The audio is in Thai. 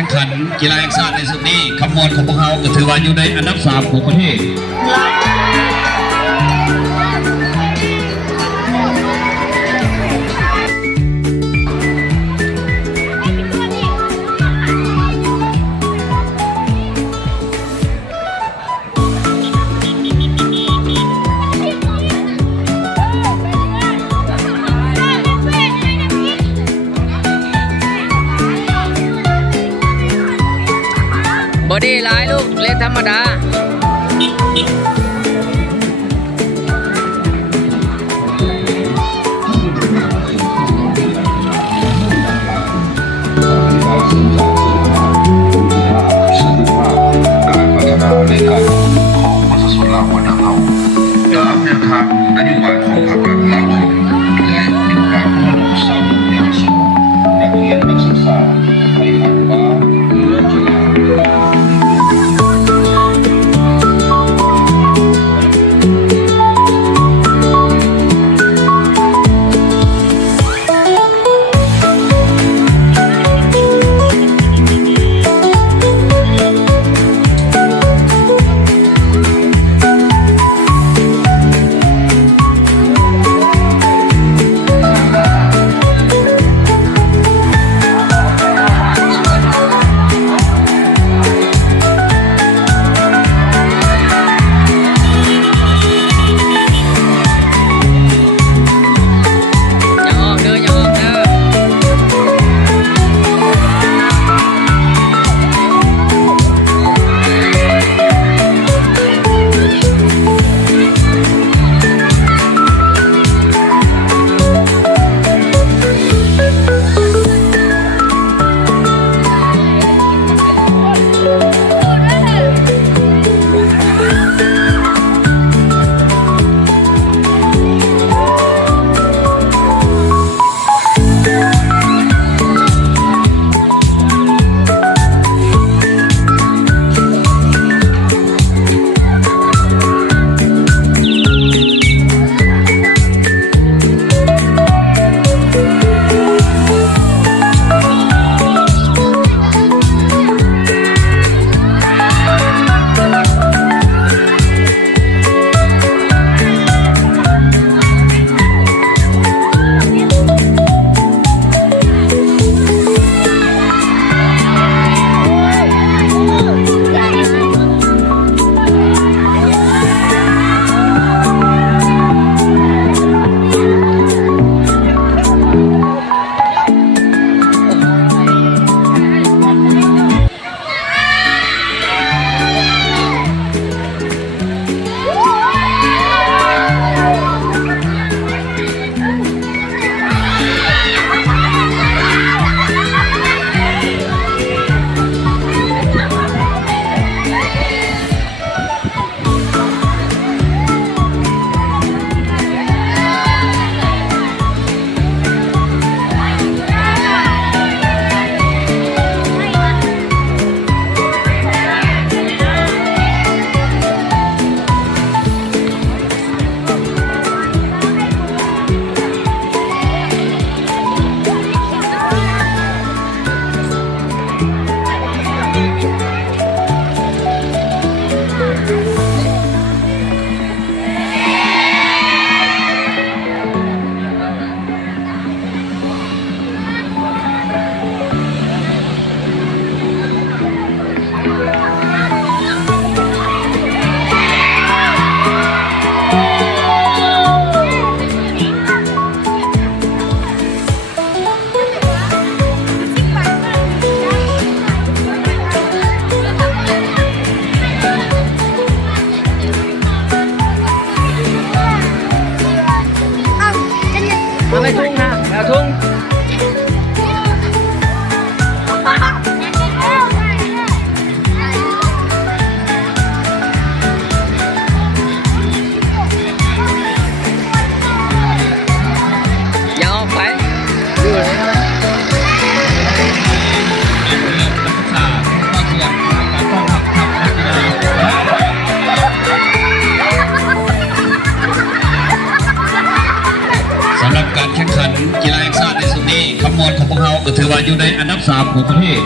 แข่งขันกีฬาแห่งชาติในสุดนี้ขบวนของพวกเขาก็ถือว่าอยู่ในอันดับ3ของประเทศบอดี้ร้ายลูกเล่นธรรมดาในการของประชาชนเราวันเขาตามแนวทางนโยบายของพรรครัฐบาลและเป็นการพัฒนาสร้างแนวสูงนักเรียนนักศึกษาในหันว่ากีฬาไม่ทุ่งค่ะแล้วทุ่งอย่าออกไปดูเลยสำหรับการแข่งขันกีฬาแห่งชาติในสุดนี้ขบวนของพวกเขาก็ถือว่าอยู่ในอันดับ3ของประเทศ